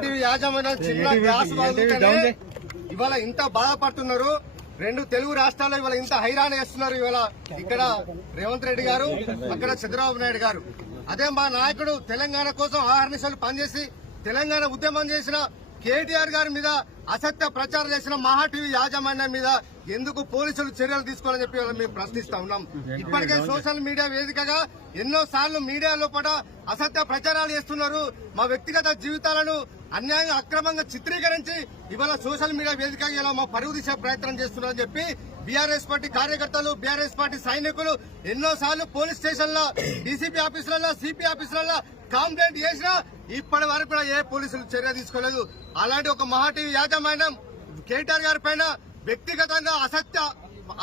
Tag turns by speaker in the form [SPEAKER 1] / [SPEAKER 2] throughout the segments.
[SPEAKER 1] TV యాజమాన్యం చిన్న gas ఇవాళ ఇంత బాధపడుతున్నారు. రెండు తెలుగు రాష్ట్రాల్లో ఇవాళ ఇంత హైరాణ చేస్తున్నారు ఇవాళ ఇక్కడ రేవంత్ రెడ్డి గారు అక్కడ చంద్రబాబు నాయుడు గారు. అదే మా నాయకుడు తెలంగాణ కోసం ఆహర్నిశలు పనిచేసి తెలంగాణ ఉద్యమం చేసిన కేటీఆర్ గారి మీద అసత్య ప్రచారం చేసిన మహా టీవీ యాజమాన్యం మీద ఎందుకు పోలీసులు చర్యలు తీసుకోవాలని చెప్పి మేము ప్రశ్నిస్తా ఉన్నాం. ఇప్పటికే సోషల్ మీడియా వేదికగా ఎన్నో సార్లు మీడియా లోపల అసత్య ప్రచారాలు చేస్తున్నారు. మా వ్యక్తిగత జీవితాలను అన్యాయంగా అక్రమంగా చిత్రీకరించి ఇవాళ సోషల్ మీడియా వేదికగా ఇలా మా పరుగు తీసే ప్రయత్నం చేస్తున్నారని చెప్పి బీఆర్ఎస్ పార్టీ కార్యకర్తలు బీఆర్ఎస్ పార్టీ సైనికులు ఎన్నో సార్లు పోలీస్ స్టేషన్లో డీసీపీ ఆఫీసులలో సిపి ఆఫీసులలో కంప్లైంట్ చేసినా ఇప్పటి వరకు కూడా ఏ పోలీసులు చర్య తీసుకోలేదు. అలాంటి ఒక మహా టీవీ యాజమాన్యం కేటీఆర్ గారి పైన వ్యక్తిగతంగా అసత్య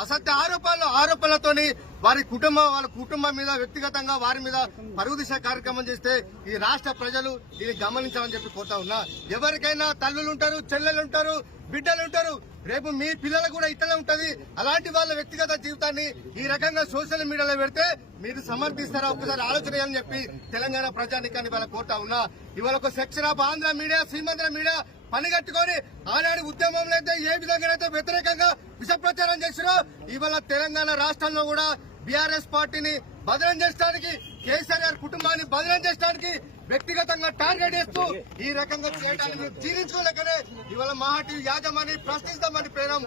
[SPEAKER 1] అసత్య ఆరోపణలు ఆరోపణలతోని వారి కుటుంబం వాళ్ళ కుటుంబం మీద వ్యక్తిగతంగా వారి మీద పరుగు దిశ కార్యక్రమం చేస్తే ఈ రాష్ట్ర ప్రజలు దీన్ని గమనించాలని చెప్పి కోరుతా ఉన్నా. ఎవరికైనా తల్లులు ఉంటారు చెల్లెలు ఉంటారు బిడ్డలు ఉంటారు రేపు మీ పిల్లలు కూడా ఇట్లనే ఉంటది. అలాంటి వాళ్ళ వ్యక్తిగత జీవితాన్ని ఈ రకంగా సోషల్ మీడియాలో పెడితే మీరు సమర్థిస్తారా? ఒకసారి ఆలోచన అని చెప్పి తెలంగాణ ప్రజానికాన్ని వాళ్ళ కోరుతా ఉన్నా. ఇవాళ ఒక section of Andhra media Srimandhra media పని కట్టుకొని ఆనాడు ఉద్యమంలో అయితే ఏ విధంగానైతే వ్యతిరేకంగా విష ప్రచారం చేసిరో ఇవాళ తెలంగాణ రాష్ట్రంలో కూడా బీఆర్ఎస్ పార్టీని బదనం చేయడానికి కేసీఆర్ గారి కుటుంబాన్ని బదనం చేయడానికి వ్యక్తిగతంగా టార్గెట్ చేస్తూ ఈ రకంగా చేయడానికి జీవించుకోలేకనే జీర్ణించుకోలేకనే ఇవాళ మహాటి టీవీ ప్రశ్నిస్తామని ప్రేరం